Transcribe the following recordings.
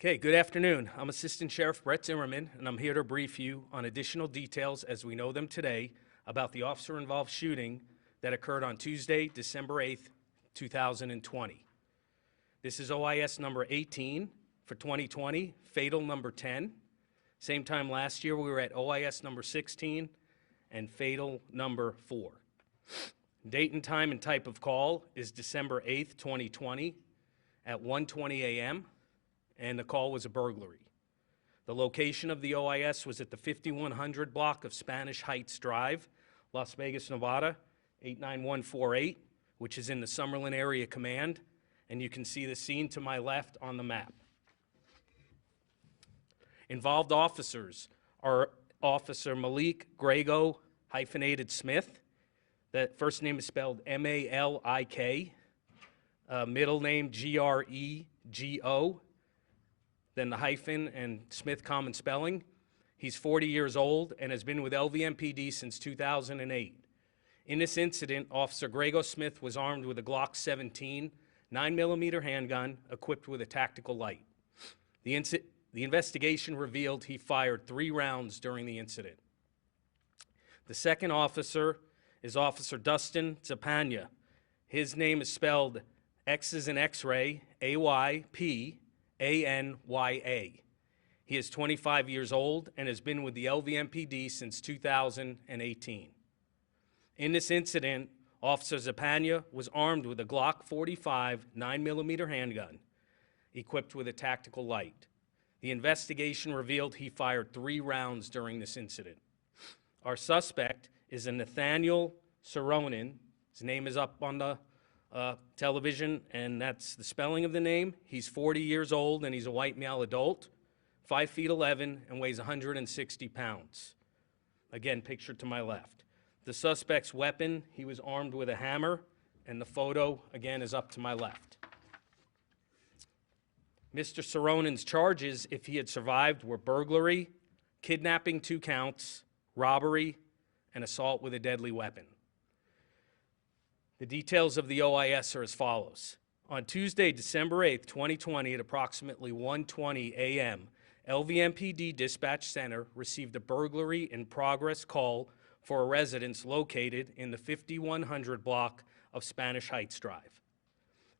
Okay, good afternoon. I'm Assistant Sheriff Brett Zimmerman, and I'm here to brief you on additional details as we know them today about the officer-involved shooting that occurred on Tuesday, December 8th, 2020. This is OIS number 18 for 2020, fatal number 10. Same time last year, we were at OIS number 16 and fatal number 4. Date and time and type of call is December 8th, 2020 at 1:20 a.m. and the call was a burglary. The location of the OIS was at the 5100 block of Spanish Heights Drive, Las Vegas, Nevada, 89148, which is in the Summerlin Area Command, and you can see the scene to my left on the map. Involved officers are Officer Malik Grego hyphenated Smith. That first name is spelled M-A-L-I-K, middle name G-R-E-G-O, then the hyphen and Smith common spelling. He's 40 years old and has been with LVMPD since 2008. In this incident, Officer Grego Smith was armed with a Glock 17 9mm handgun equipped with a tactical light. The investigation revealed he fired 3 rounds during the incident. The second officer is Officer Dustin Zapanya. His name is spelled X as in X-ray, A-Y-P-A-N-Y-A. He is 25 years old and has been with the LVMPD since 2018. In this incident, Officer Zapanya was armed with a Glock 45 9mm handgun equipped with a tactical light. The investigation revealed he fired 3 rounds during this incident. Our suspect is a Nathaniel Soronin. His name is up on the television, and that's the spelling of the name. He's 40 years old, and he's a white male adult, 5 feet 11, and weighs 160 pounds. Again, pictured to my left. The suspect's weapon, he was armed with a hammer, and the photo, again, is up to my left. Mr. Soronin's charges, if he had survived, were burglary, kidnapping 2 counts, robbery, and assault with a deadly weapon. The details of the OIS are as follows. On Tuesday, December 8th, 2020, at approximately 1:20 a.m., LVMPD Dispatch Center received a burglary in progress call for a residence located in the 5100 block of Spanish Heights Drive.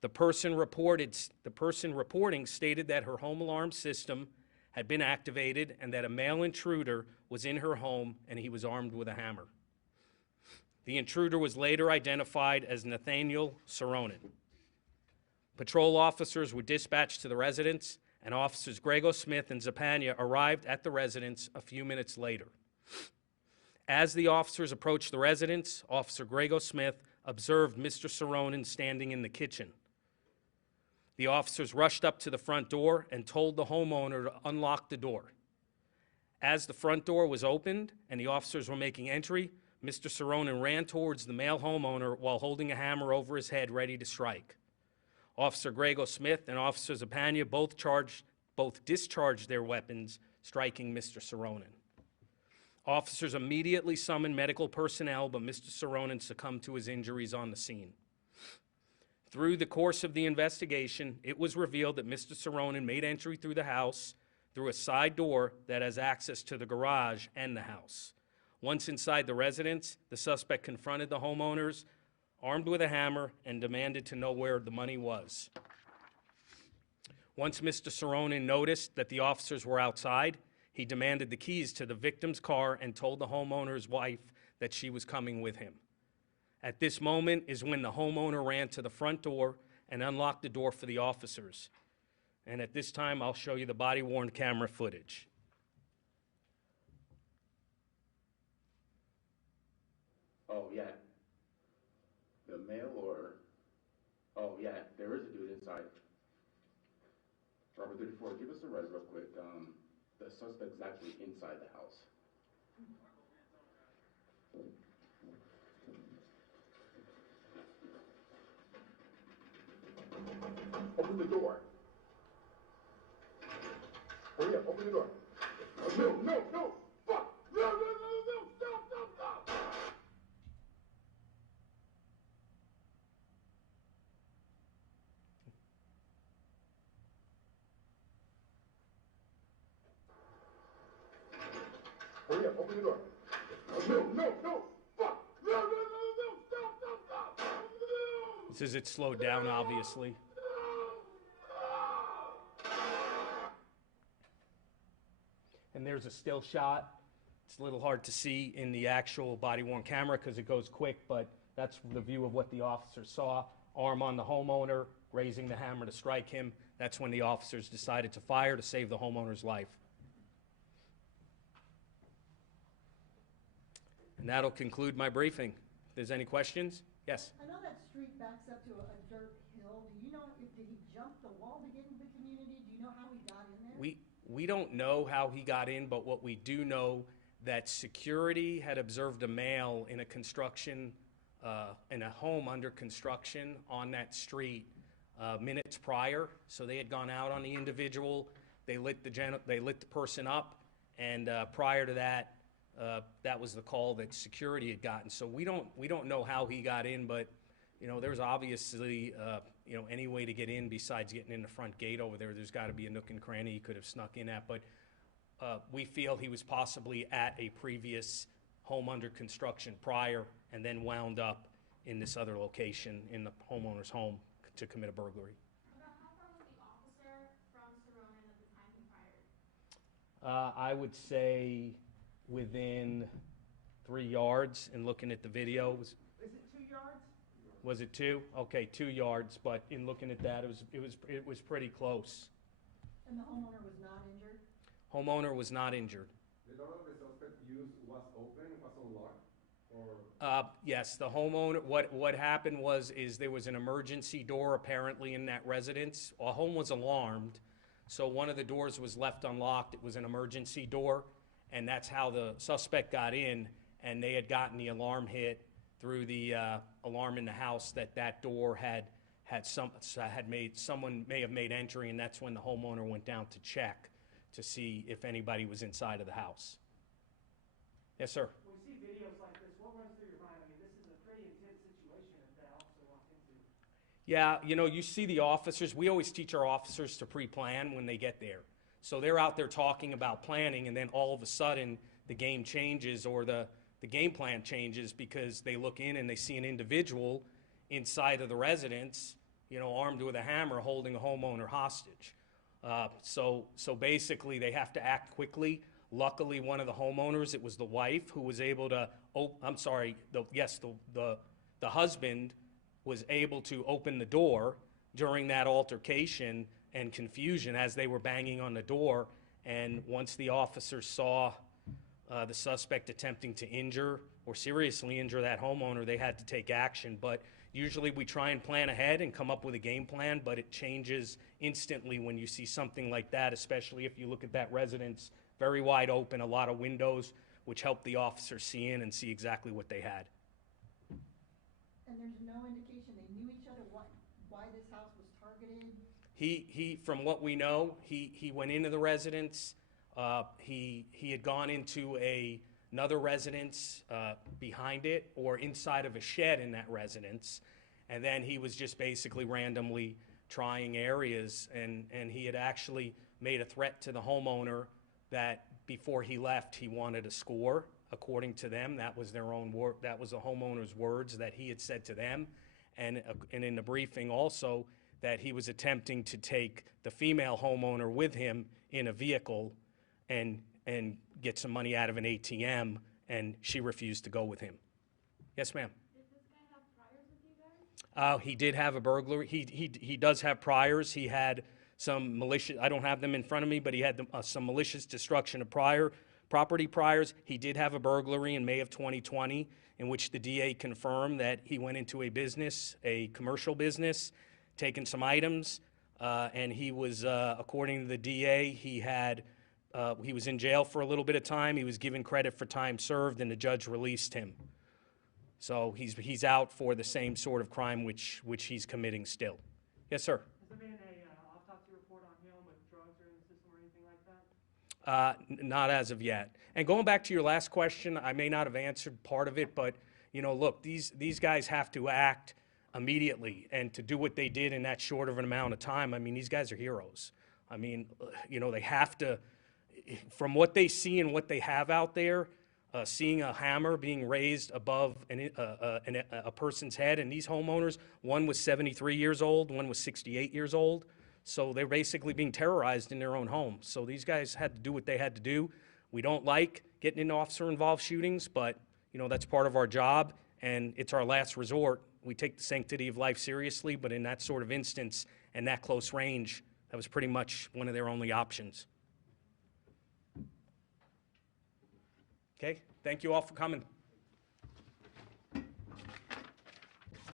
The person reporting stated that her home alarm system had been activated and that a male intruder was in her home and he was armed with a hammer. The intruder was later identified as Nathaniel Soronin. Patrol officers were dispatched to the residence, and Officers Grego Smith and Zapanya arrived at the residence a few minutes later. As the officers approached the residence, Officer Grego Smith observed Mr. Soronin standing in the kitchen. The officers rushed up to the front door and told the homeowner to unlock the door. As the front door was opened and the officers were making entry, Mr. Soronin ran towards the male homeowner while holding a hammer over his head ready to strike. Officer Grego Smith and Officer Zapanya both discharged their weapons, striking Mr. Soronin. Officers immediately summoned medical personnel, but Mr. Soronin succumbed to his injuries on the scene. Through the course of the investigation, it was revealed that Mr. Soronin made entry through the house through a side door that has access to the garage and the house. Once inside the residence, the suspect confronted the homeowners, armed with a hammer, and demanded to know where the money was. Once Mr. Soronin noticed that the officers were outside, he demanded the keys to the victim's car and told the homeowner's wife that she was coming with him. At this moment is when the homeowner ran to the front door and unlocked the door for the officers. And at this time, I'll show you the body-worn camera footage. Oh, yeah. The male or... Oh, yeah, there is a dude inside. Robert 34, give us a res real quick. The suspect's actually inside the house. Open the door. Hurry up, open the door. No, no, no! Fuck! No, no, no, no! Stop, stop, stop! Hurry up, open the door. No, no, no, fuck! No, no, no, no, stop, stop, stop! No! This is it slowed down, obviously. And there's a still shot. It's a little hard to see in the actual body-worn camera because it goes quick, but that's the view of what the officer saw. Arm on the homeowner, raising the hammer to strike him. That's when the officers decided to fire to save the homeowner's life. And that'll conclude my briefing. If there's any questions? Yes? I know that street backs up to a dirt hill. Do you know if did he jump the wall to get into the community? Do you know how he got in there? We don't know how he got in, but what we do know that security had observed a male in a construction, in a home under construction on that street minutes prior. So they had gone out on the individual. They lit the person up, and prior to that, that was the call that security had gotten. So we don't know how he got in, but there's obviously any way to get in besides getting in the front gate over there. There's got to be a nook and cranny he could have snuck in at, but we feel he was possibly at a previous home under construction prior and then wound up in this other location in the homeowner's home to commit a burglary. About how far was the officer from Saronin at the time he fired? I would say within 3 yards, and looking at the video, Is it 2 yards? was it 2? Okay, 2 yards, but in looking at that, it was pretty close. And the homeowner was not injured? Homeowner was not injured. The door the suspect used was open, was unlocked, or? Yes, the homeowner, what happened is there was an emergency door apparently in that residence. A home was alarmed, so one of the doors was left unlocked. It was an emergency door, and that's how the suspect got in, and they had gotten the alarm hit through the alarm in the house that door someone may have made entry, and that's when the homeowner went down to check to see if anybody was inside of the house. Yes, sir. When we see videos like this, what runs through your mind? I mean, this is a pretty intense situation that the officer walked into. Yeah, you see the officers. We always teach our officers to pre-plan when they get there. So they're out there talking about planning, and then all of a sudden the game changes or the game plan changes because they look in and they see an individual inside of the residence, armed with a hammer holding a homeowner hostage. So basically they have to act quickly. Luckily, one of the homeowners, it was the wife who was able to, the husband was able to open the door during that altercation and confusion as they were banging on the door. And once the officers saw the suspect attempting to injure or seriously injure that homeowner, they had to take action. But usually we try and plan ahead and come up with a game plan, but it changes instantly when you see something like that, especially if you look at that residence, very wide open, a lot of windows, which help the officer see in and see exactly what they had. And there's no indication they knew each other, why this house was targeted? He from what we know, he went into the residence. He had gone into another residence behind it or inside of a shed in that residence, and then he was just basically randomly trying areas, and he had actually made a threat to the homeowner that before he left he wanted a score. According to them, that was their own word. That was the homeowner's words that he had said to them, and in the briefing also that he was attempting to take the female homeowner with him in a vehicle and get some money out of an ATM, and she refused to go with him. Yes, ma'am. Did this guy have priors with you guys? He did have a burglary. He does have priors. He had some malicious, I don't have them in front of me, but he had some malicious destruction of property priors. He did have a burglary in May of 2020 in which the DA confirmed that he went into a business, a commercial business, taken some items, and he was, according to the DA, he was in jail for a little bit of time. He was given credit for time served, and the judge released him. So he's out for the same sort of crime which he's committing still. Yes, sir. Has there been an autopsy report on him with drugs or in the system or anything like that? Not as of yet. And going back to your last question, I may not have answered part of it, but look, these guys have to act immediately, and to do what they did in that short of an amount of time. I mean, these guys are heroes. I mean, they have to. from what they see and what they have out there, seeing a hammer being raised above a person's head, and these homeowners, one was 73 years old, one was 68 years old, so they're basically being terrorized in their own home. So these guys had to do what they had to do. We don't like getting into officer-involved shootings, but that's part of our job, and it's our last resort. We take the sanctity of life seriously, but in that sort of instance and that close range, that was pretty much one of their only options. Okay, thank you all for coming.